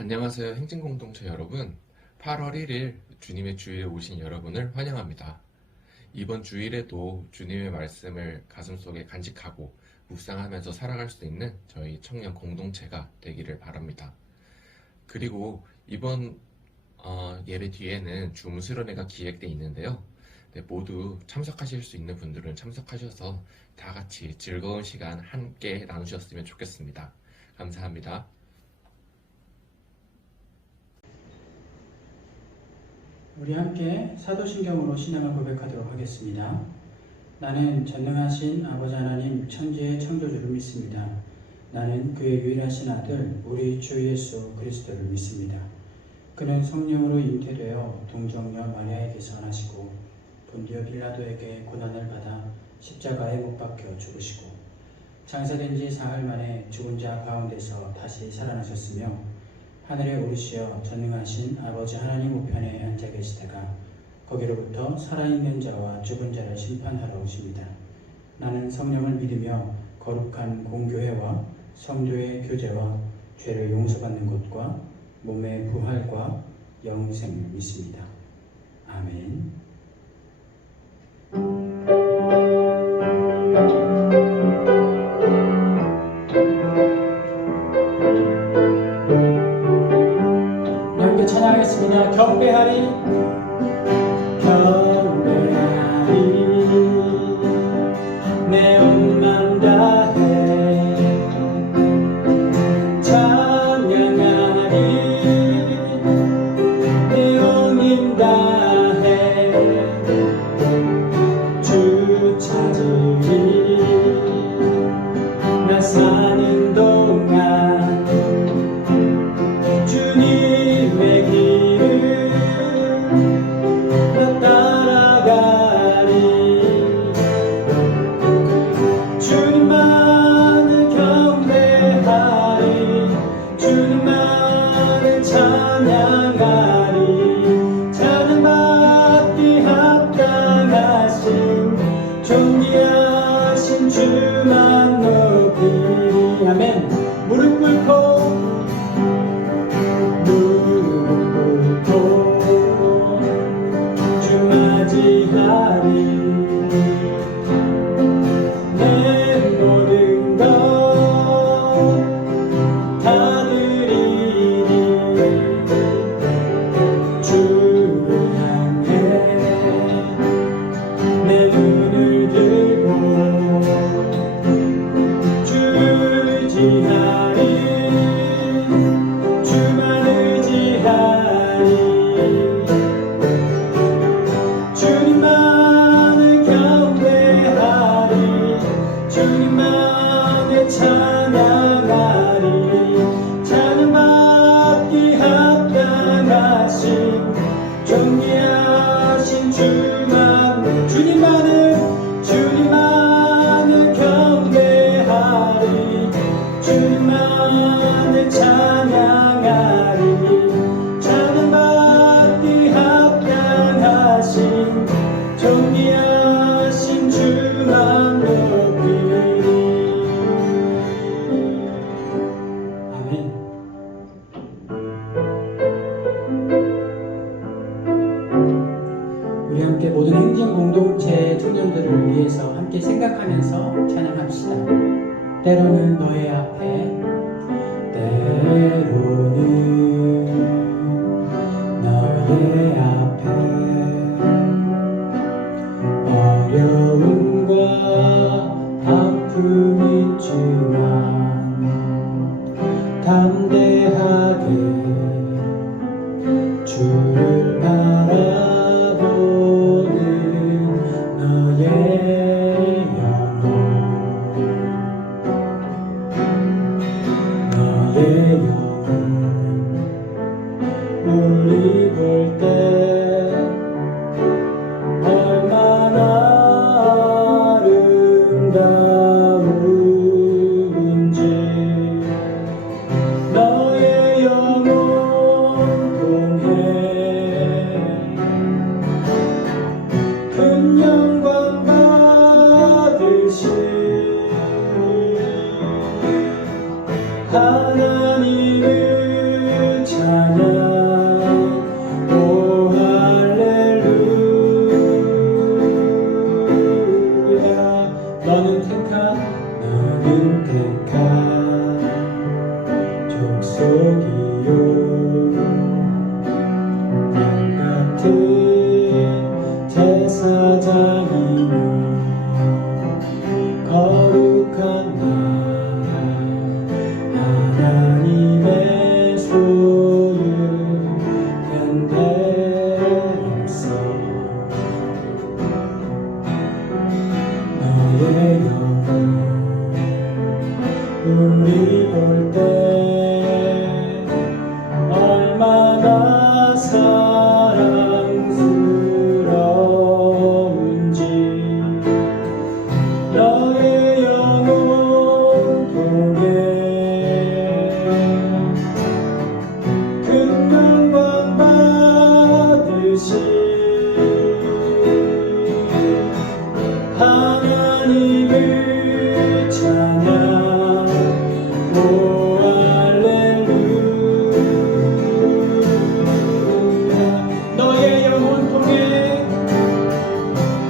안녕하세요, 행진공동체 여러분. 8월 1일 주님의 주일에 오신 여러분을 환영합니다. 이번 주일에도 주님의 말씀을 가슴속에 간직하고 묵상하면서 살아갈 수 있는 저희 청년 공동체가 되기를 바랍니다. 그리고 이번 예배 뒤에는 줌 수련회가 기획되어 있는데요. 모두 참석하실 수 있는 분들은 참석하셔서 다 같이 즐거운 시간 함께 나누셨으면 좋겠습니다. 감사합니다. 우리 함께 사도신경으로 신앙을 고백하도록 하겠습니다. 나는 전능하신 아버지 하나님 천지의 창조주를 믿습니다. 나는 그의 유일하신 아들 우리 주 예수 그리스도를 믿습니다. 그는 성령으로 잉태되어 동정녀 마리아에게서 나시고 본디오 빌라도에게 고난을 받아 십자가에 못 박혀 죽으시고 장사된 지 사흘 만에 죽은 자 가운데서 다시 살아나셨으며 하늘에 오르시어 전능하신 아버지 하나님 우편에 앉아 계시다가 거기로부터 살아있는 자와 죽은 자를 심판하러 오십니다. 나는 성령을 믿으며 거룩한 공교회와 성도의 교제와 죄를 용서받는 것과 몸의 부활과 영생을 믿습니다. 아멘. 함께 찬양하겠습니다. 경배하리 내 온 맘 다해 찬양하리 내 온 힘 다해 주 찾으리 나 사는 동안 주님의 길을 나 따라가리 주님만을 경배하리 주님만을 찬양하리 찬양받기 합당하신 존귀하신 주만 높이리 아멘. 무릎 꿇고 주 맞이하리 내 모든 것 다 드리리 주를 향해 내 눈을 들고 주를 의지하리 주만 의지하리 주님만을 경배하리 주님만을 찬양하리 찬양받기 합당하신 존귀하신 주만 주님만을 경배하리 주님만을 찬양하리 찬양받기 합당하신 존귀하신 주만 높이리 아멘. 우리 함께 모든 행진 공동체 청년들을 위해서 함께 생각하면서 찬양합시다. 때로는 너의 앞에 때로는 너의 앞에 어려움과 아픔이 있지만 담대하게 주를 바라보는 너의 영혼 너의 영혼 멀리 볼 때 얼마나 아름다운지 너는 택한 족속이요 양같은 제사장이며 거룩한 나라 하나님의 소유된 백성 너의 영혼 우리 볼 때 얼마나 사랑스러운지 너의 영혼 통해 큰 영광 받으시 하나님을 찬양 오 할렐루야 너의 영혼 통해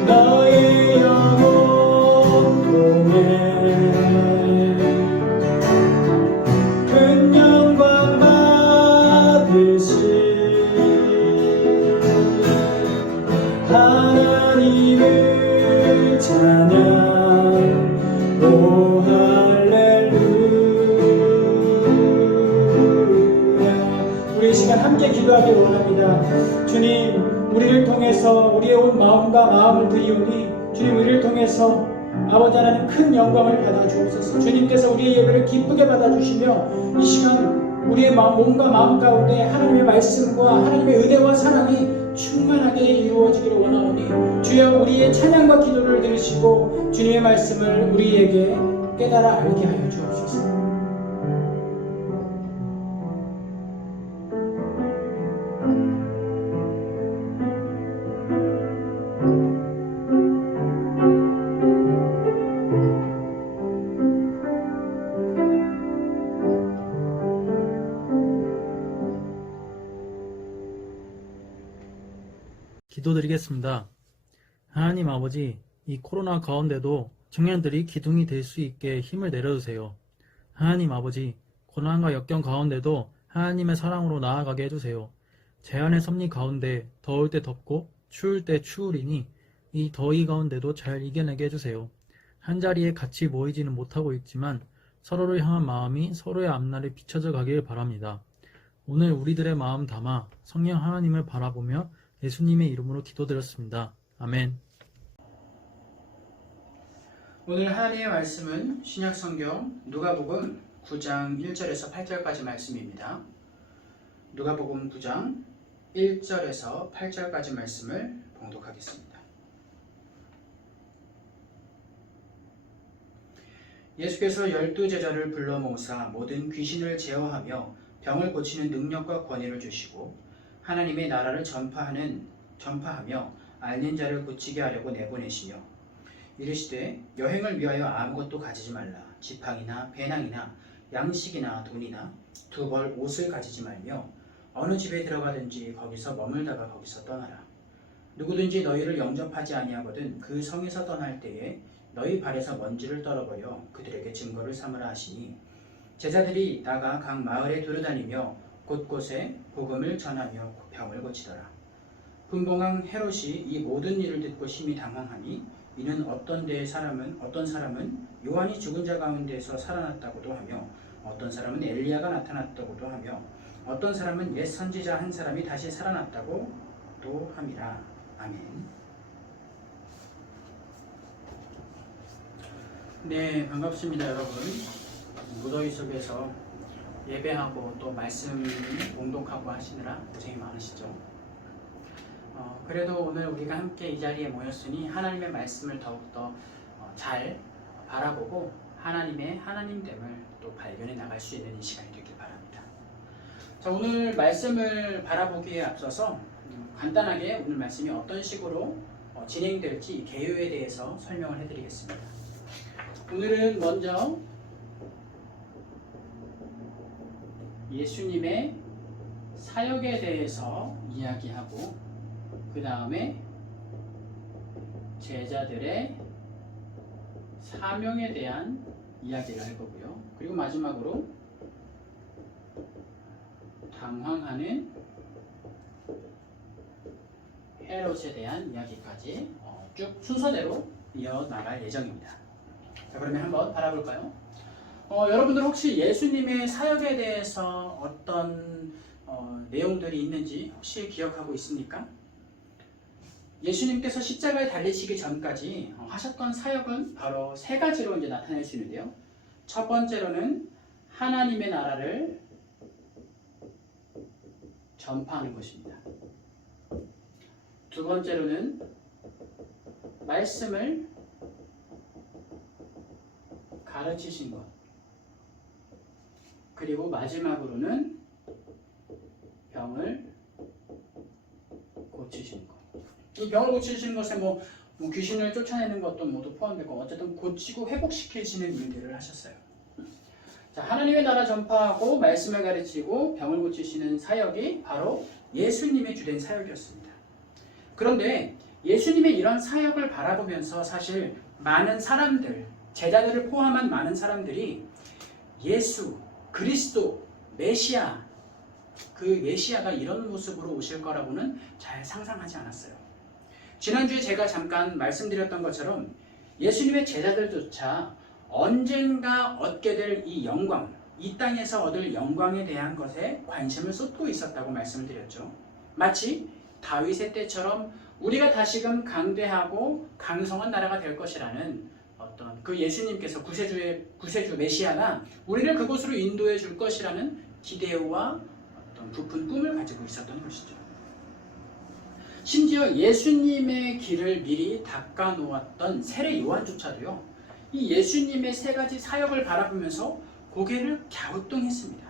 너의 영혼 통해 큰 영광 받으시 하나님을 찬양 오 할렐루야 우리 이 시간 함께 기도하기 원합니다. 주님 우리를 통해서 우리의 온 마음과 마음을 드리오니 주님 우리를 통해서 아버지 하나님 큰 영광을 받아 주옵소서. 주님께서 우리의 예배를 기쁘게 받아 주시며 이 시간 우리의 몸과 마음 가운데 하나님의 말씀과 하나님의 은혜와 사랑이 충만하게 이루어지기를 원하오니 주여 우리의 찬양과 기도를 들으시고 주님의 말씀을 우리에게 깨달아 알게 하여 주옵소서. 기도드리겠습니다. 하나님 아버지, 이 코로나 가운데도 청년들이 기둥이 될 수 있게 힘을 내려주세요. 하나님 아버지, 고난과 역경 가운데도 하나님의 사랑으로 나아가게 해주세요. 재앙의 섭리 가운데 더울 때 덥고 추울 때 추우리니 이 더위 가운데도 잘 이겨내게 해주세요. 한자리에 같이 모이지는 못하고 있지만 서로를 향한 마음이 서로의 앞날에 비춰져 가길 바랍니다. 오늘 우리들의 마음 담아 성령 하나님을 바라보며 예수님의 이름으로 기도드렸습니다. 아멘. 오늘 하나님의 말씀은 신약성경 누가복음 9장 1절에서 8절까지 말씀입니다. 누가복음 9장 1절에서 8절까지 말씀을 봉독하겠습니다. 예수께서 12제자를 불러 모으사 모든 귀신을 제어하며 병을 고치는 능력과 권위를 주시고 하나님의 나라를 전파하며 앓는 자를 고치게 하려고 내보내시며 이르시되 여행을 위하여 아무것도 가지지 말라. 지팡이나 배낭이나 양식이나 돈이나 두 벌 옷을 가지지 말며 어느 집에 들어가든지 거기서 머물다가 거기서 떠나라. 누구든지 너희를 영접하지 아니하거든 그 성에서 떠날 때에 너희 발에서 먼지를 떨어버려 그들에게 증거를 삼으라 하시니 제자들이 나가 각 마을에 두루다니며 곳곳에 복음을 전하며 병을 고치더라. 분봉왕 헤롯이 이 모든 일을 듣고 심히 당황하니 이는 어떤 사람은 요한이 죽은 자 가운데서 살아났다고도 하며 어떤 사람은 엘리야가 나타났다고도 하며 어떤 사람은 옛 선지자 한 사람이 다시 살아났다고도 함이라. 아멘. 네, 반갑습니다 여러분. 무더위 속에서 예배하고 또 말씀 봉독하고 하시느라 고생이 많으시죠. 그래도 오늘 우리가 함께 이 자리에 모였으니 하나님의 말씀을 더욱더 잘 바라보고 하나님의 하나님됨을 또 발견해 나갈 수 있는 이 시간이 되길 바랍니다. 자, 오늘 말씀을 바라보기에 앞서서 간단하게 오늘 말씀이 어떤 식으로 진행될지 개요에 대해서 설명을 해드리겠습니다. 오늘은 먼저 예수님의 사역에 대해서 이야기하고 그 다음에 제자들의 사명에 대한 이야기를 할 거고요. 그리고 마지막으로 당황하는 헤롯에 대한 이야기까지 쭉 순서대로 이어나갈 예정입니다. 자, 그러면 한번 바라볼까요? 여러분들 혹시 예수님의 사역에 대해서 어떤 내용들이 있는지 혹시 기억하고 있습니까? 예수님께서 십자가에 달리시기 전까지 하셨던 사역은 바로 세 가지로 이제 나타낼 수 있는데요. 첫 번째로는 하나님의 나라를 전파하는 것입니다. 두 번째로는 말씀을 가르치신 것. 그리고 마지막으로는 병을 고치신 것. 이 병을 고치시는 것에 뭐 귀신을 쫓아내는 것도 모두 포함되고 어쨌든 고치고 회복시키시는 일들을 하셨어요. 자, 하나님의 나라 전파하고 말씀을 가르치고 병을 고치시는 사역이 바로 예수님의 주된 사역이었습니다. 그런데 예수님의 이런 사역을 바라보면서 사실 많은 사람들, 제자들을 포함한 많은 사람들이 예수, 그리스도, 메시아, 그 메시아가 이런 모습으로 오실 거라고는 잘 상상하지 않았어요. 지난주에 제가 잠깐 말씀드렸던 것처럼 예수님의 제자들조차 언젠가 얻게 될 이 영광, 이 땅에서 얻을 영광에 대한 것에 관심을 쏟고 있었다고 말씀을 드렸죠. 마치 다윗의 때처럼 우리가 다시금 강대하고 강성한 나라가 될 것이라는 어떤 그 예수님께서 구세주 메시아가 우리를 그곳으로 인도해 줄 것이라는 기대와 어떤 부푼 꿈을 가지고 있었던 것이죠. 심지어 예수님의 길을 미리 닦아 놓았던 세례 요한조차도요, 이 예수님의 세 가지 사역을 바라보면서 고개를 갸우뚱했습니다.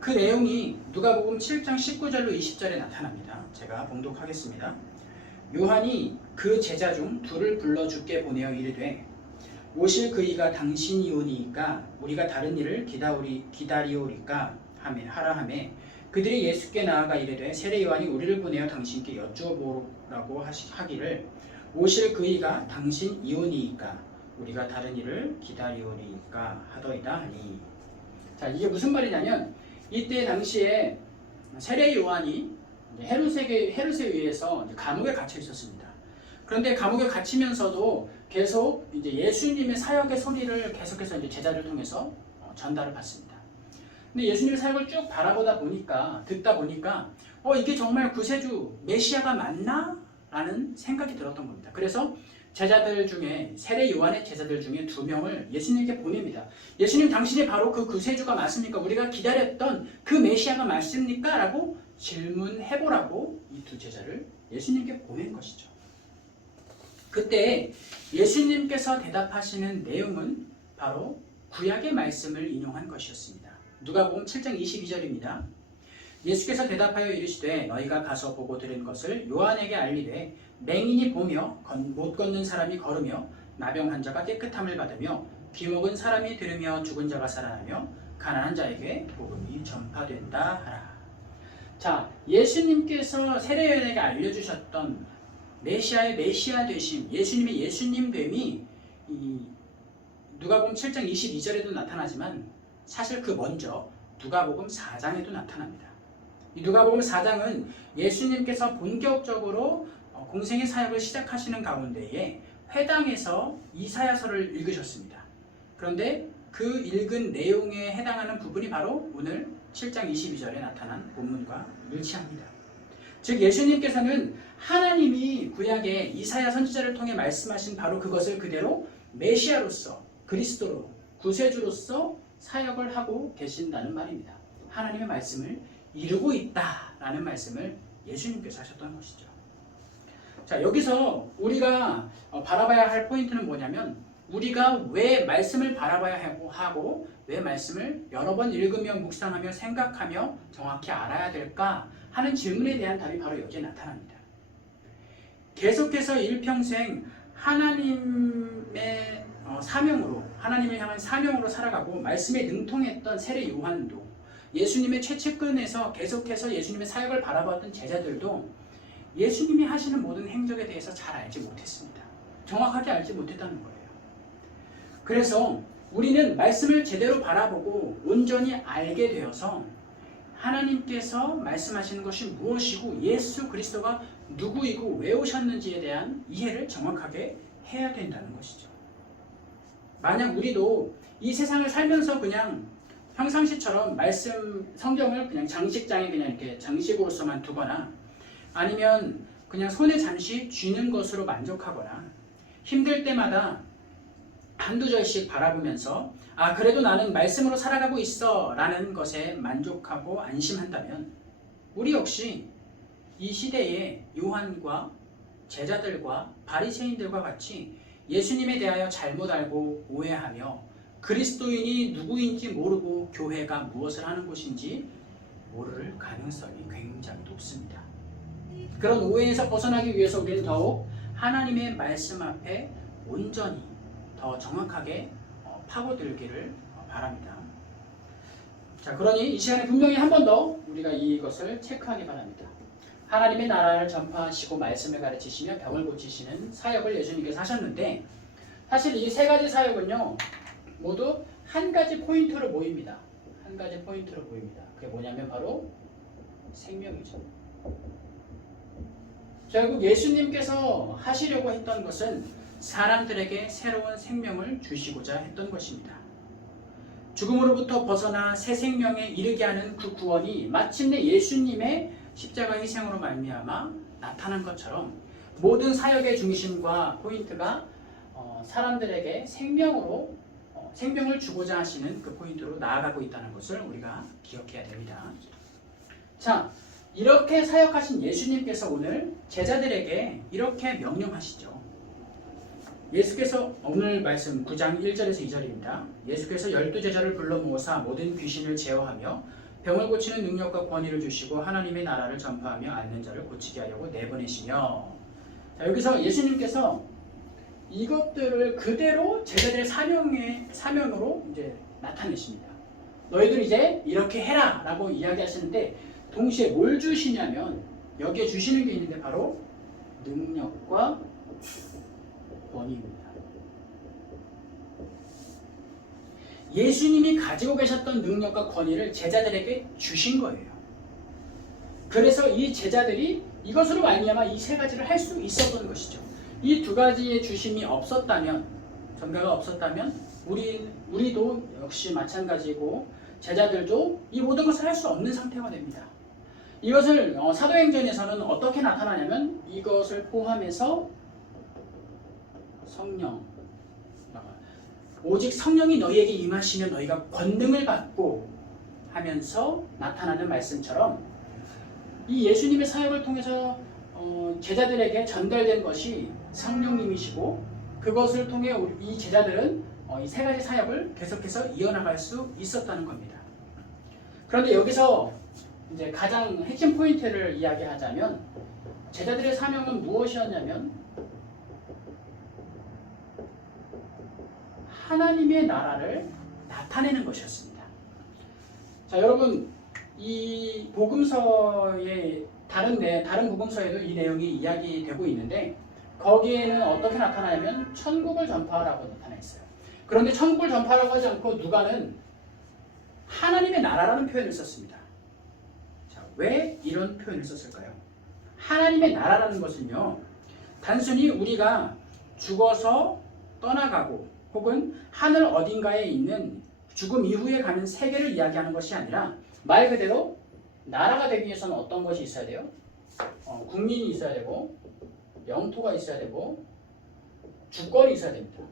그 내용이 누가복음 7장 19절로 20절에 나타납니다. 제가 봉독하겠습니다. 요한이 그 제자 중 둘을 불러 주께 보내어 이르되 오실 그이가 당신이오니이까 우리가 다른 일을 기다리오리까 하라 하매 그들이 예수께 나아가 이르되 세례 요한이 우리를 보내어 당신께 여쭈어보라고 하기를 오실 그이가 당신이오니이까 우리가 다른 일을 기다리오리까 하더이다 하니. 자, 이게 무슨 말이냐면 이때 당시에 세례 요한이 헤롯에 의해서 감옥에 갇혀 있었습니다. 그런데 감옥에 갇히면서도 계속 이제 예수님의 사역의 소리를 계속해서 이제 제자를 통해서 전달을 받습니다. 근데 예수님의 사역을 쭉 듣다 보니까 이게 정말 구세주 메시아가 맞나? 라는 생각이 들었던 겁니다. 그래서 제자들 중에 세례 요한의 제자들 중에 2명을 예수님께 보냅니다. 예수님, 당신이 바로 그 구세주가 맞습니까? 우리가 기다렸던 그 메시아가 맞습니까? 라고 질문해보라고 이 2 제자를 예수님께 보낸 것이죠. 그때 예수님께서 대답하시는 내용은 바로 구약의 말씀을 인용한 것이었습니다. 누가복음 7장 22절입니다. 예수께서 대답하여 이르시되 너희가 가서 보고 들은 것을 요한에게 알리되 맹인이 보며 못 걷는 사람이 걸으며 나병 환자가 깨끗함을 받으며 귀먹은 사람이 들으며 죽은 자가 살아나며 가난한 자에게 복음이 전파된다 하라. 자, 예수님께서 세례요한에게 알려주셨던 메시아의 메시아 되심, 예수님의 예수님됨이 이 누가복음 7장 22절에도 나타나지만 사실 그 먼저 누가복음 4장에도 나타납니다. 이 누가복음 4장은 예수님께서 본격적으로 공생의 사역을 시작하시는 가운데에 회당에서 이사야서를 읽으셨습니다. 그런데 그 읽은 내용에 해당하는 부분이 바로 오늘 7장 22절에 나타난 본문과 일치합니다. 즉 예수님께서는 하나님이 구약에 이사야 선지자를 통해 말씀하신 바로 그것을 그대로 메시아로서 그리스도로 구세주로서 사역을 하고 계신다는 말입니다. 하나님의 말씀을 이루고 있다라는 말씀을 예수님께서 하셨던 것이죠. 자, 여기서 우리가 바라봐야 할 포인트는 뭐냐면 우리가 왜 말씀을 바라봐야 하고 왜 말씀을 여러 번 읽으며 묵상하며 생각하며 정확히 알아야 될까 하는 질문에 대한 답이 바로 여기에 나타납니다. 계속해서 일평생 하나님의 사명으로, 하나님을 향한 사명으로 살아가고 말씀에 능통했던 세례 요한도, 예수님의 최측근에서 계속해서 예수님의 사역을 바라봤던 제자들도 예수님이 하시는 모든 행적에 대해서 잘 알지 못했습니다. 정확하게 알지 못했다는 거예요. 그래서 우리는 말씀을 제대로 바라보고 온전히 알게 되어서 하나님께서 말씀하시는 것이 무엇이고 예수 그리스도가 누구이고 왜 오셨는지에 대한 이해를 정확하게 해야 된다는 것이죠. 만약 우리도 이 세상을 살면서 그냥 평상시처럼 말씀 성경을 그냥 장식장에 그냥 이렇게 장식으로서만 두거나 아니면 그냥 손에 잠시 쥐는 것으로 만족하거나 힘들 때마다 한두 절씩 바라보면서 아 그래도 나는 말씀으로 살아가고 있어 라는 것에 만족하고 안심한다면 우리 역시 이 시대의 요한과 제자들과 바리새인들과 같이 예수님에 대하여 잘못 알고 오해하며 그리스도인이 누구인지 모르고 교회가 무엇을 하는 곳인지 모를 가능성이 굉장히 높습니다. 그런 오해에서 벗어나기 위해서 우리는 더욱 하나님의 말씀 앞에 온전히 더 정확하게 파고들기를 바랍니다. 자, 그러니 이 시간에 분명히 한 번 더 우리가 이것을 체크하기 바랍니다. 하나님의 나라를 전파하시고 말씀을 가르치시며 병을 고치시는 사역을 예수님께서 하셨는데 사실 이 세 가지 사역은요 모두 한 가지 포인트로 모입니다. 한 가지 포인트로 모입니다. 그게 뭐냐면 바로 생명이죠. 결국 예수님께서 하시려고 했던 것은 사람들에게 새로운 생명을 주시고자 했던 것입니다. 죽음으로부터 벗어나 새 생명에 이르게 하는 그 구원이 마침내 예수님의 십자가 희생으로 말미암아 나타난 것처럼 모든 사역의 중심과 포인트가 사람들에게 생명을 주고자 하시는 그 포인트로 나아가고 있다는 것을 우리가 기억해야 됩니다. 자, 이렇게 사역하신 예수님께서 오늘 제자들에게 이렇게 명령하시죠. 예수께서 오늘 말씀 9장 1절에서 2절입니다. 예수께서 12제자를 불러 모으사 모든 귀신을 제어하며 병을 고치는 능력과 권위를 주시고 하나님의 나라를 전파하며 앓는 자를 고치게 하려고 내보내시며. 자, 여기서 예수님께서 이것들을 그대로 제자들의 사명으로 이제 나타내십니다. 너희들 이제 이렇게 해라 라고 이야기하시는데 동시에 뭘 주시냐면 여기에 주시는 게 있는데 바로 능력과 권위입니다. 예수님이 가지고 계셨던 능력과 권위를 제자들에게 주신 거예요. 그래서 이 제자들이 이것으로 말미암아 이 세 가지를 할 수 있었던 것이죠. 이 두 가지의 주심이 없었다면, 전가가 없었다면 우리도 역시 마찬가지고 제자들도 이 모든 것을 할 수 없는 상태가 됩니다. 이것을 사도행전에서는 어떻게 나타나냐면 이것을 포함해서 성령, 오직 성령이 너희에게 임하시면 너희가 권능을 받고 하면서 나타나는 말씀처럼 이 예수님의 사역을 통해서 제자들에게 전달된 것이 성령님이시고 그것을 통해 이 제자들은 이 세 가지 사역을 계속해서 이어나갈 수 있었다는 겁니다. 그런데 여기서 이제 가장 핵심 포인트를 이야기하자면 제자들의 사명은 무엇이었냐면 하나님의 나라를 나타내는 것이었습니다. 자, 여러분 이 복음서의 다른 복음서에도 이 내용이 이야기되고 있는데 거기에는 어떻게 나타나냐면 천국을 전파하라고 나타나 있어요. 그런데 천국을 전파하라고 하지 않고 누가는 하나님의 나라라는 표현을 썼습니다. 자, 왜 이런 표현을 썼을까요? 하나님의 나라라는 것은요 단순히 우리가 죽어서 떠나가고 혹은 하늘 어딘가에 있는 죽음 이후에 가는 세계를 이야기하는 것이 아니라 말 그대로 나라가 되기 위해서는 어떤 것이 있어야 돼요? 국민이 있어야 되고 영토가 있어야 되고 주권이 있어야 됩니다.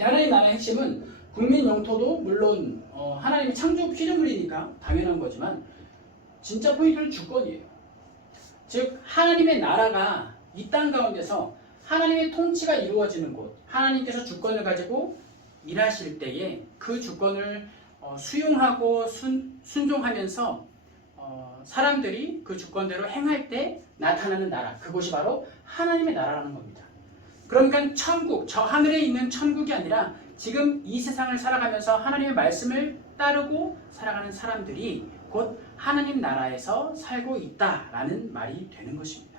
하나님 나라의 핵심은 국민 영토도 물론 하나님의 창조 피조물이니까 당연한 거지만 진짜 포인트는 주권이에요. 즉 하나님의 나라가 이 땅 가운데서 하나님의 통치가 이루어지는 곳, 하나님께서 주권을 가지고 일하실 때에 그 주권을 수용하고 순종하면서 사람들이 그 주권대로 행할 때 나타나는 나라, 그것이 바로 하나님의 나라라는 겁니다. 그러니까 천국, 저 하늘에 있는 천국이 아니라 지금 이 세상을 살아가면서 하나님의 말씀을 따르고 살아가는 사람들이 곧 하나님 나라에서 살고 있다라는 말이 되는 것입니다.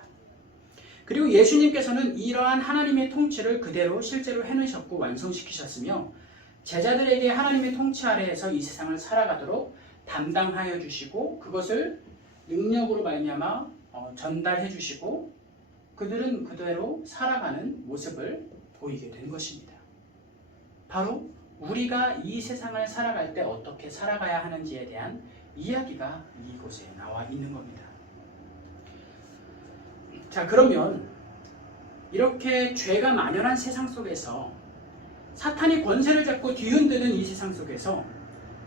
그리고 예수님께서는 이러한 하나님의 통치를 그대로 실제로 해내셨고 완성시키셨으며 제자들에게 하나님의 통치 아래에서 이 세상을 살아가도록 담당하여 주시고 그것을 능력으로 말미암아 전달해 주시고 그들은 그대로 살아가는 모습을 보이게 된 것입니다. 바로 우리가 이 세상을 살아갈 때 어떻게 살아가야 하는지에 대한 이야기가 이곳에 나와 있는 겁니다. 자, 그러면 이렇게 죄가 만연한 세상 속에서 사탄이 권세를 잡고 뒤흔드는 이 세상 속에서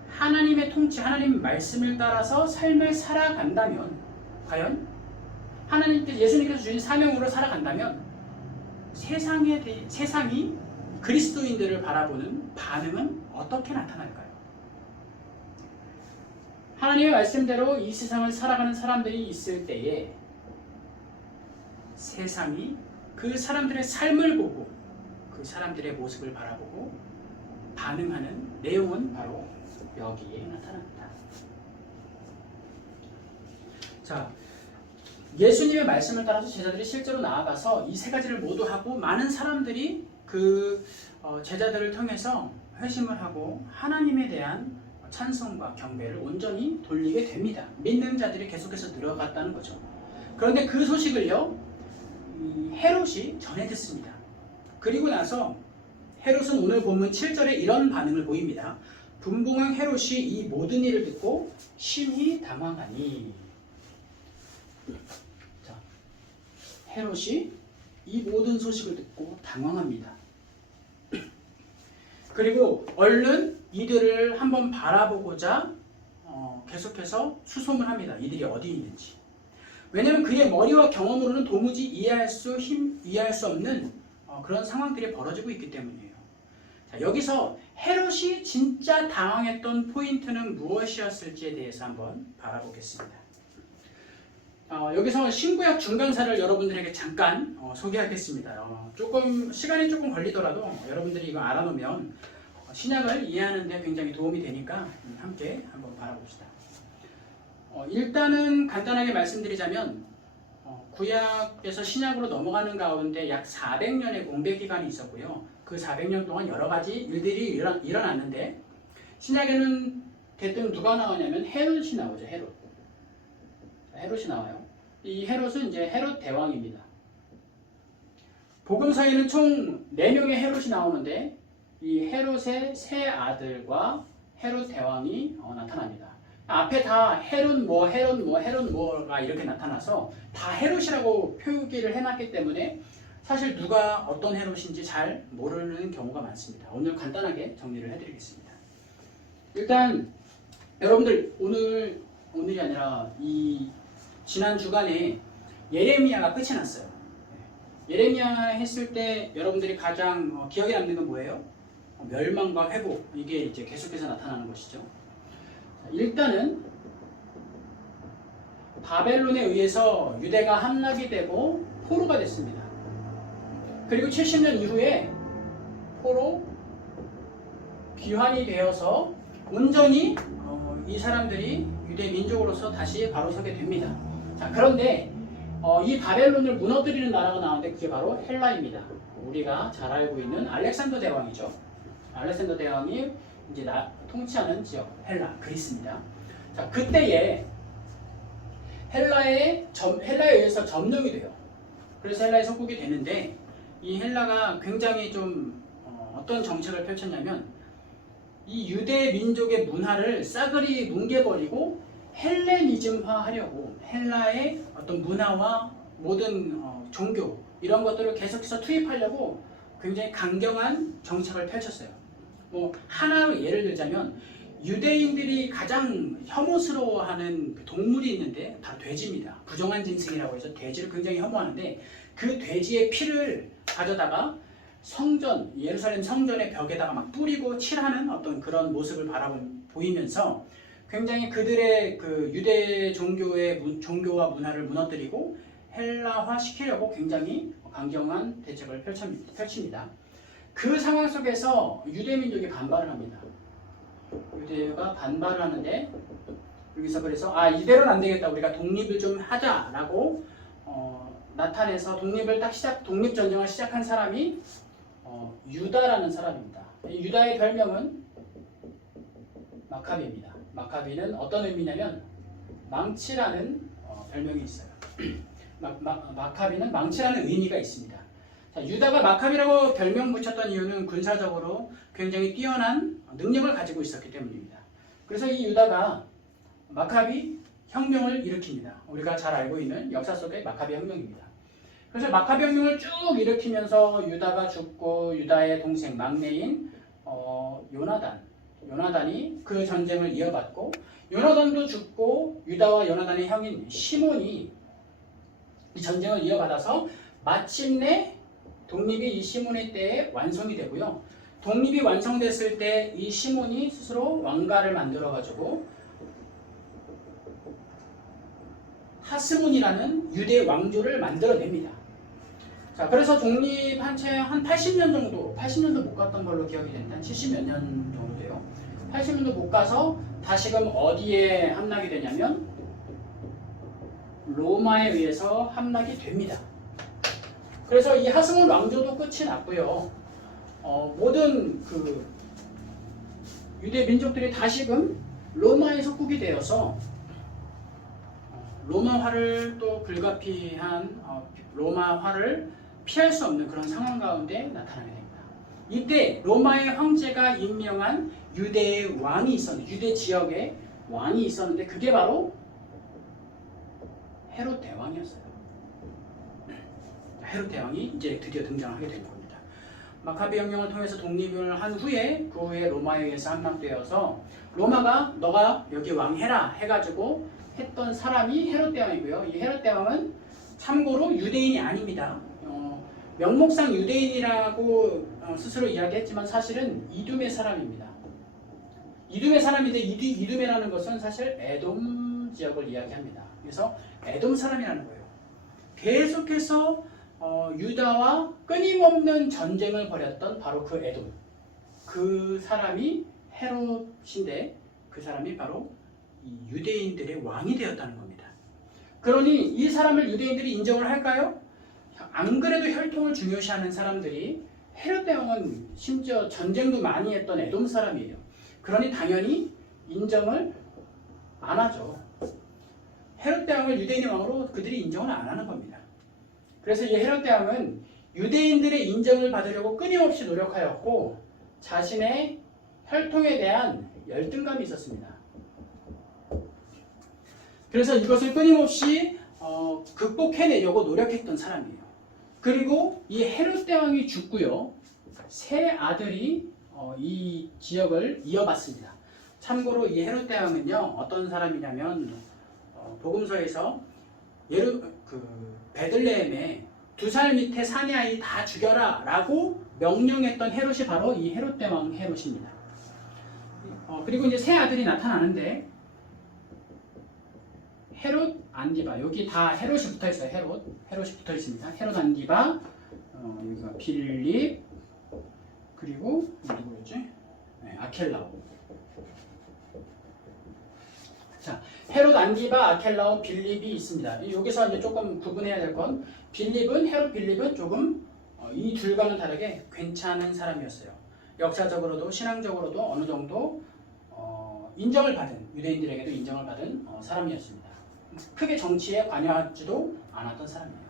하나님의 통치, 하나님의 말씀을 따라서 삶을 살아간다면 과연 예수님께서 주신 사명으로 살아간다면 세상이 그리스도인들을 바라보는 반응은 어떻게 나타날까요? 하나님의 말씀대로 이 세상을 살아가는 사람들이 있을 때에 세상이 그 사람들의 삶을 보고 그 사람들의 모습을 바라보고 반응하는 내용은 바로 여기에 나타납니다. 자, 예수님의 말씀을 따라서 제자들이 실제로 나아가서 이 세 가지를 모두 하고 많은 사람들이 그 제자들을 통해서 회심을 하고 하나님에 대한 찬송과 경배를 온전히 돌리게 됩니다. 믿는 자들이 계속해서 늘어갔다는 거죠. 그런데 그 소식을요, 헤롯이 전해 듣습니다. 그리고 나서 헤롯은 오늘 본문 7절에 이런 반응을 보입니다. 분봉왕 헤롯이 이 모든 일을 듣고 심히 당황하니. 자, 헤롯이 이 모든 소식을 듣고 당황합니다. 그리고 얼른 이들을 한번 바라보고자 계속해서 수소문 합니다. 이들이 어디 있는지. 왜냐하면 그의 머리와 경험으로는 도무지 이해할 수 없는 그런 상황들이 벌어지고 있기 때문이에요. 자, 여기서 헤롯이 진짜 당황했던 포인트는 무엇이었을지에 대해서 한번 바라보겠습니다. 여기서 신구약 중간사를 여러분들에게 잠깐 소개하겠습니다. 시간이 조금 걸리더라도 여러분들이 이거 알아놓으면 신약을 이해하는 데 굉장히 도움이 되니까 함께 한번 바라봅시다. 일단은 간단하게 말씀드리자면 구약에서 신약으로 넘어가는 가운데 약 400년의 공백 기간이 있었고요. 그 400년 동안 여러 가지 일들이 일어났는데 신약에는 대뜸 누가 나오냐면 헤롯이 나오죠. 헤롯이 나와요. 이 헤롯은 이제 헤롯 대왕입니다. 복음서에는 총 4명의 헤롯이 나오는데 이 헤롯의 세 아들과 헤롯 대왕이 나타납니다. 앞에 다 헤롯 뭐가 이렇게 나타나서 다 헤롯이라고 표기를 해놨기 때문에 사실 누가 어떤 헤롯인지 잘 모르는 경우가 많습니다. 오늘 간단하게 정리를 해드리겠습니다. 일단 여러분들 오늘이 아니라 이 지난 주간에 예레미야가 끝이 났어요. 예레미야 했을 때 여러분들이 가장 기억에 남는 건 뭐예요? 멸망과 회복, 이게 이제 계속해서 나타나는 것이죠. 일단은 바벨론에 의해서 유대가 함락이 되고 포로가 됐습니다. 그리고 70년 이후에 포로 귀환이 되어서 온전히 이 사람들이 유대 민족으로서 다시 바로 서게 됩니다. 자, 그런데 이 바벨론을 무너뜨리는 나라가 나오는데 그게 바로 헬라입니다. 우리가 잘 알고 있는 알렉산더 대왕이죠. 알렉산더 대왕이 이제 통치하는 지역 헬라, 그리스입니다. 자, 그때에 헬라에 의해서 점령이 돼요. 그래서 헬라에 속국이 되는데 이 헬라가 굉장히 좀 어떤 정책을 펼쳤냐면 이 유대 민족의 문화를 싸그리 뭉개버리고 헬레니즘화 하려고 헬라의 어떤 문화와 모든 종교 이런 것들을 계속해서 투입하려고 굉장히 강경한 정책을 펼쳤어요. 하나로 예를 들자면 유대인들이 가장 혐오스러워하는 동물이 있는데 바로 돼지입니다. 부정한 짐승이라고 해서 돼지를 굉장히 혐오하는데 그 돼지의 피를 가져다가 예루살렘 성전의 벽에다가 막 뿌리고 칠하는 어떤 그런 모습을 보이면서 굉장히 그들의 그 유대 종교와 문화를 무너뜨리고 헬라화 시키려고 굉장히 강경한 대책을 펼칩니다. 그 상황 속에서 유대 민족이 반발을 합니다. 유대가 반발을 하는데 여기서 그래서 이대로는 안 되겠다. 우리가 독립을 좀 하자라고 나타내서 독립 전쟁을 시작한 사람이 유다라는 사람입니다. 이 유다의 별명은 마카비입니다. 마카비는 어떤 의미냐면 망치라는 별명이 있어요. 마카비는 망치라는 의미가 있습니다. 자, 유다가 마카비라고 별명 붙였던 이유는 군사적으로 굉장히 뛰어난 능력을 가지고 있었기 때문입니다. 그래서 이 유다가 마카비 혁명을 일으킵니다. 우리가 잘 알고 있는 역사 속의 마카비 혁명입니다. 그래서 마카비 혁명을 쭉 일으키면서 유다가 죽고 유다의 동생 막내인 요나단이 그 전쟁을 이어받고 요나단도 죽고 유다와 요나단의 형인 시몬이 이 전쟁을 이어받아서 마침내 독립이 이 시몬의 때에 완성이 되고요. 독립이 완성됐을 때 이 시몬이 스스로 왕가를 만들어가지고 하스몬이라는 유대 왕조를 만들어냅니다. 자, 그래서 독립한 채 한 80년 정도, 80년도 못 갔던 걸로 기억이 됩니다. 한 70몇 년 정도 돼요. 80년도 못 가서 다시금 어디에 함락이 되냐면 로마에 의해서 함락이 됩니다. 그래서 이 하스몬 왕조도 끝이 났고요. 모든 그 유대 민족들이 다시금 로마에 속국이 되어서 로마화를 또 불가피한 로마화를 피할 수 없는 그런 상황 가운데 나타나게 됩니다. 이때 로마의 황제가 임명한 유대의 왕이 있었는데, 유대 지역에 왕이 있었는데 그게 바로 헤롯 대왕이었어요. 헤롯 대왕이 이제 드디어 등장하게 된 겁니다. 마카비 혁명을 통해서 독립을 한 후에 그 후에 로마에 의해서 함락되어서 로마가 너가 여기 왕 해라 해가지고 했던 사람이 헤롯 대왕이고요. 이 헤롯 대왕은 참고로 유대인이 아닙니다. 명목상 유대인이라고 스스로 이야기했지만 사실은 이두메 사람입니다. 이두메 사람인데 이두메라는 것은 사실 에돔 지역을 이야기합니다. 그래서 에돔 사람이라는 거예요. 계속해서 유다와 끊임없는 전쟁을 벌였던 바로 그 에돔, 그 사람이 헤롯인데 그 사람이 바로 이 유대인들의 왕이 되었다는 겁니다. 그러니 이 사람을 유대인들이 인정을 할까요? 안 그래도 혈통을 중요시하는 사람들이 헤롯 대왕은 심지어 전쟁도 많이 했던 에돔 사람이에요. 그러니 당연히 인정을 안 하죠. 헤롯 대왕을 유대인의 왕으로 그들이 인정을 안 하는 겁니다. 그래서 이 헤롯 대왕은 유대인들의 인정을 받으려고 끊임없이 노력하였고 자신의 혈통에 대한 열등감이 있었습니다. 그래서 이것을 끊임없이 극복해내려고 노력했던 사람이에요. 그리고 이 헤롯 대왕이 죽고요. 세 아들이 이 지역을 이어받습니다. 참고로 이 헤롯 대왕은요. 어떤 사람이냐면 복음서에서 베들레헴에 2살 밑에 사내 아이 다 죽여라 라고 명령했던 헤롯이 바로 이 헤롯 대왕 헤롯입니다. 그리고 이제 세 아들이 나타나는데 헤롯 안디바, 여기 다 헤롯이 붙어 있어요. 헤롯이 붙어 있습니다. 헤롯 안디바, 여기가 빌립, 그리고 누구였지? 네, 아켈라오. 자, 헤롯 안디바, 아켈라오, 빌립이 있습니다. 여기서 이제 조금 구분해야 될 건 헤롯 빌립은 조금 이 둘과는 다르게 괜찮은 사람이었어요. 역사적으로도 신앙적으로도 어느 정도 인정을 받은, 유대인들에게도 인정을 받은 사람이었습니다. 크게 정치에 관여하지도 않았던 사람이에요.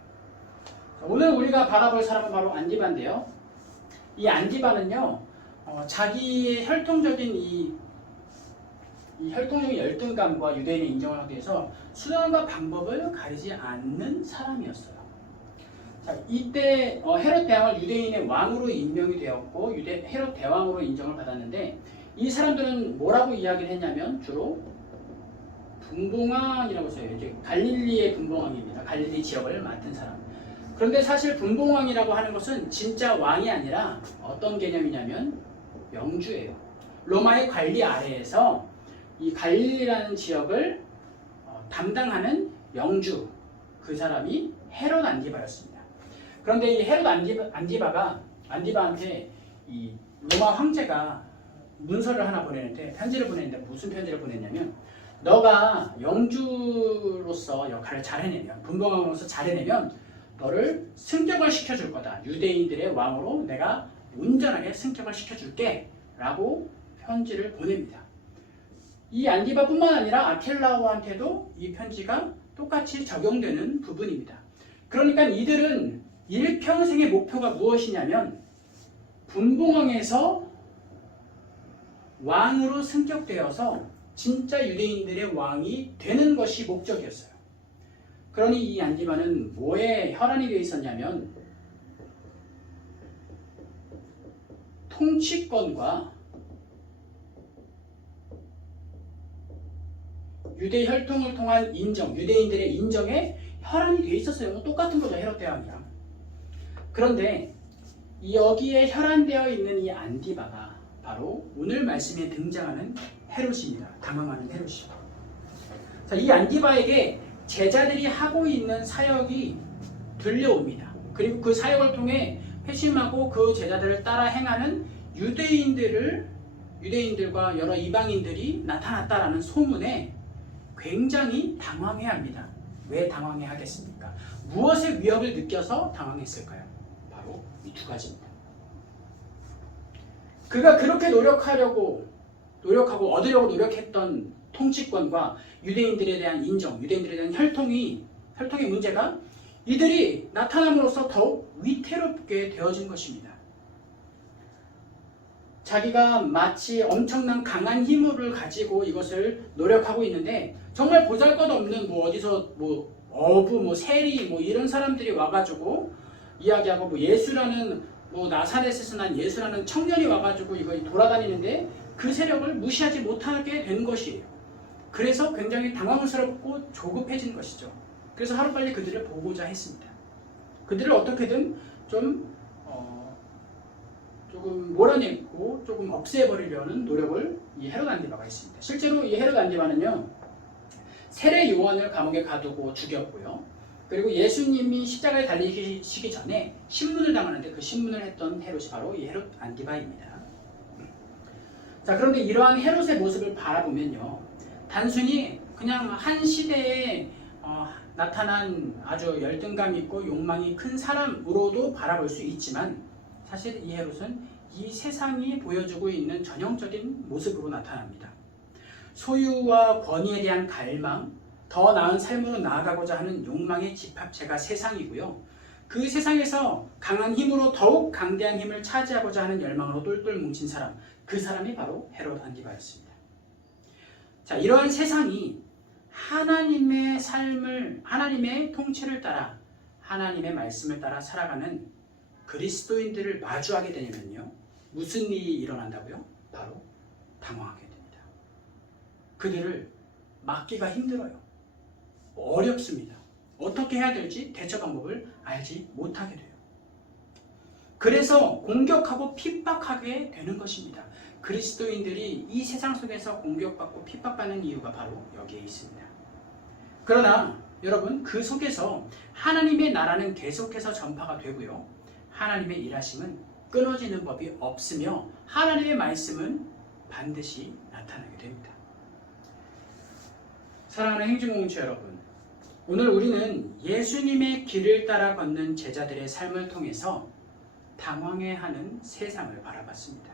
오늘 우리가 바라볼 사람은 바로 안디바인데요. 이 안디바는요, 자기의 혈통적인 이 혈통적인 열등감과 유대인의 인정을 하기 위해서 수단과 방법을 가리지 않는 사람이었어요. 자, 이때 헤롯 대왕을 유대인의 왕으로 임명이 되었고 헤롯 대왕으로 인정을 받았는데 이 사람들은 뭐라고 이야기를 했냐면 주로 분봉왕이라고 써요. 이제 갈릴리의 분봉왕입니다. 갈릴리 지역을 맡은 사람. 그런데 사실 분봉왕이라고 하는 것은 진짜 왕이 아니라 어떤 개념이냐면 영주예요. 로마의 관리 아래에서 이 갈릴리라는 지역을 담당하는 영주, 그 사람이 헤롯 안디바였습니다. 그런데 이 헤롯 안디바한테 이 로마 황제가 문서를 하나 보내는데, 편지를 보내는데 무슨 편지를 보냈냐면, 너가 영주로서 역할을 잘 해내면, 분봉왕으로서 잘 해내면 너를 승격을 시켜줄 거다. 유대인들의 왕으로 내가 온전하게 승격을 시켜줄게 라고 편지를 보냅니다. 이 안디바뿐만 아니라 아켈라오한테도 이 편지가 똑같이 적용되는 부분입니다. 그러니까 이들은 일평생의 목표가 무엇이냐면 분봉왕에서 왕으로 승격되어서 진짜 유대인들의 왕이 되는 것이 목적이었어요. 그러니 이 안디바는 뭐에 혈안이 되어 있었냐면 통치권과 유대 혈통을 통한 인정, 유대인들의 인정에 혈안이 되어 있었어요. 똑같은 거죠, 헤롯 대왕이랑. 그런데 여기에 혈안되어 있는 이 안디바가 바로 오늘 말씀에 등장하는 헤롯입니다. 당황하는 헤롯이고. 자, 이 안디바에게 제자들이 하고 있는 사역이 들려옵니다. 그리고 그 사역을 통해 회심하고 그 제자들을 따라 행하는 유대인들과 여러 이방인들이 나타났다라는 소문에 굉장히 당황해합니다. 왜 당황해하겠습니까? 무엇의 위협을 느껴서 당황했을까요? 바로 이 두 가지입니다. 그가 그렇게 노력하고 얻으려고 노력했던 통치권과 유대인들에 대한 인정, 유대인들에 대한 혈통의 문제가 이들이 나타남으로써 더욱 위태롭게 되어진 것입니다. 자기가 마치 엄청난 강한 힘을 가지고 이것을 노력하고 있는데 정말 보잘것없는 어디서 어부 세리 이런 사람들이 와가지고 이야기하고 예수라는 나사렛에서 난 예수라는 청년이 와가지고 이거 돌아다니는데 그 세력을 무시하지 못하게 된 것이에요. 그래서 굉장히 당황스럽고 조급해진 것이죠. 그래서 하루빨리 그들을 보고자 했습니다. 그들을 어떻게든 조금 몰아내고 조금 없애버리려는 노력을 이 헤롯 안디바가 했습니다. 실제로 이 헤롯 안디바는요, 세례 요한을 감옥에 가두고 죽였고요. 그리고 예수님이 십자가에 달리시기 전에 신문을 당하는데 그 신문을 했던 헤롯이 바로 이 헤롯 안디바입니다. 자, 그런데 이러한 헤롯의 모습을 바라보면요, 단순히 그냥 한 시대에 나타난 아주 열등감 있고 욕망이 큰 사람으로도 바라볼 수 있지만 사실 이 헤롯은 이 세상이 보여주고 있는 전형적인 모습으로 나타납니다. 소유와 권위에 대한 갈망, 더 나은 삶으로 나아가고자 하는 욕망의 집합체가 세상이고요. 그 세상에서 강한 힘으로 더욱 강대한 힘을 차지하고자 하는 열망으로 똘똘 뭉친 사람, 그 사람이 바로 헤롯 안디바였습니다. 자, 이러한 세상이 하나님의 통치를 따라 하나님의 말씀을 따라 살아가는 그리스도인들을 마주하게 되면요, 무슨 일이 일어난다고요? 바로 당황하게 됩니다. 그들을 막기가 힘들어요. 어렵습니다. 어떻게 해야 될지 대처 방법을 알지 못하게 돼요. 그래서 공격하고 핍박하게 되는 것입니다. 그리스도인들이 이 세상 속에서 공격받고 핍박받는 이유가 바로 여기에 있습니다. 그러나 여러분, 그 속에서 하나님의 나라는 계속해서 전파가 되고요, 하나님의 일하심은 끊어지는 법이 없으며 하나님의 말씀은 반드시 나타나게 됩니다. 사랑하는 행진공동체 여러분, 오늘 우리는 예수님의 길을 따라 걷는 제자들의 삶을 통해서 당황해하는 세상을 바라봤습니다.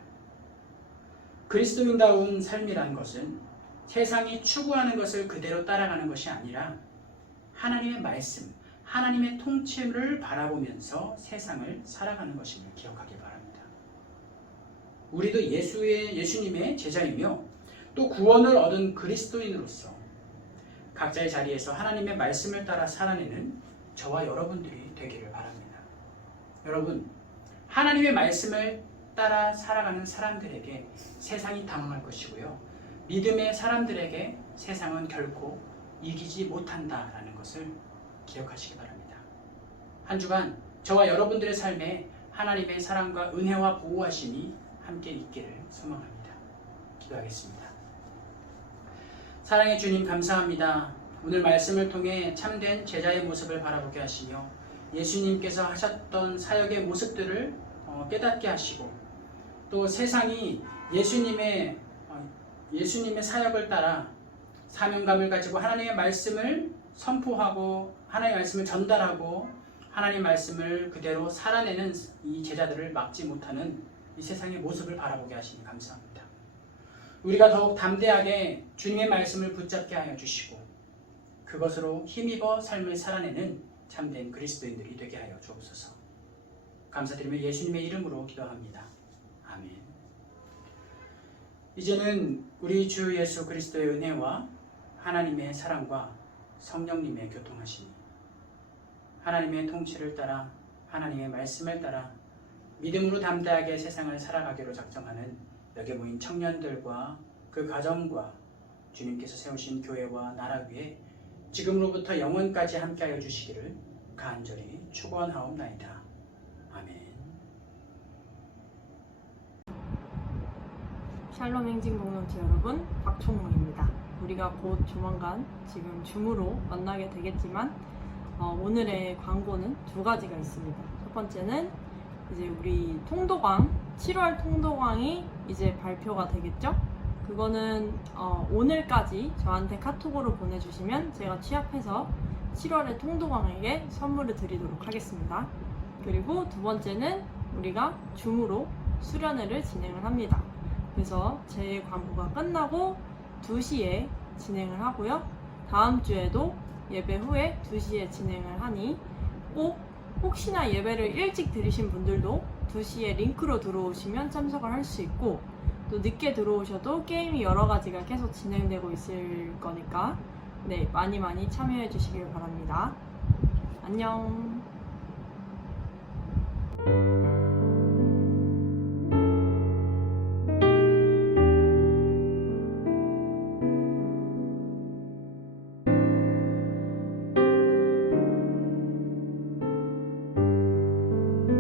그리스도인다운 삶이란 것은 세상이 추구하는 것을 그대로 따라가는 것이 아니라 하나님의 말씀, 하나님의 통치를 바라보면서 세상을 살아가는 것임을 기억하기 바랍니다. 우리도 예수님의 제자이며 또 구원을 얻은 그리스도인으로서 각자의 자리에서 하나님의 말씀을 따라 살아내는 저와 여러분들이 되기를 바랍니다. 여러분, 하나님의 말씀을 따라 살아가는 사람들에게 세상이 당황할 것이고요, 믿음의 사람들에게 세상은 결코 이기지 못한다라는 것을 기억하시기 바랍니다. 한 주간 저와 여러분들의 삶에 하나님의 사랑과 은혜와 보호하심이 함께 있기를 소망합니다. 기도하겠습니다. 사랑의 주님, 감사합니다. 오늘 말씀을 통해 참된 제자의 모습을 바라보게 하시며 예수님께서 하셨던 사역의 모습들을 깨닫게 하시고 또 세상이 예수님의 사역을 따라 사명감을 가지고 하나님의 말씀을 선포하고 하나님의 말씀을 전달하고 하나님 말씀을 그대로 살아내는 이 제자들을 막지 못하는 이 세상의 모습을 바라보게 하시니 감사합니다. 우리가 더욱 담대하게 주님의 말씀을 붙잡게 하여 주시고 그것으로 힘입어 삶을 살아내는 참된 그리스도인들이 되게 하여 주옵소서. 감사드리며 예수님의 이름으로 기도합니다. 아멘. 이제는 우리 주 예수 그리스도의 은혜와 하나님의 사랑과 성령님의 교통하심이 하나님의 통치를 따라 하나님의 말씀을 따라 믿음으로 담대하게 세상을 살아가기로 작정하는 여기 모인 청년들과 그 가정과 주님께서 세우신 교회와 나라 위에 지금으로부터 영원까지 함께하여 주시기를 간절히 축원하옵나이다. 아멘. 샬롬 행진 공동체 여러분, 박총무입니다. 우리가 곧 조만간 지금 줌으로 만나게 되겠지만 오늘의 광고는 두 가지가 있습니다. 첫 번째는 이제 우리 통도광 7월 통도광이 이제 발표가 되겠죠? 그거는 오늘까지 저한테 카톡으로 보내주시면 제가 취합해서 7월에 통도광에게 선물을 드리도록 하겠습니다. 그리고 두 번째는 우리가 줌으로 수련회를 진행을 합니다. 그래서 제 광고가 끝나고 2시에 진행을 하고요. 다음 주에도 예배 후에 2시에 진행을 하니 꼭 혹시나 예배를 일찍 들으신 분들도 2시에 링크로 들어오시면 참석을 할 수 있고 또 늦게 들어오셔도 게임이 여러 가지가 계속 진행되고 있을 거니까 네, 많이 참여해 주시길 바랍니다. 안녕.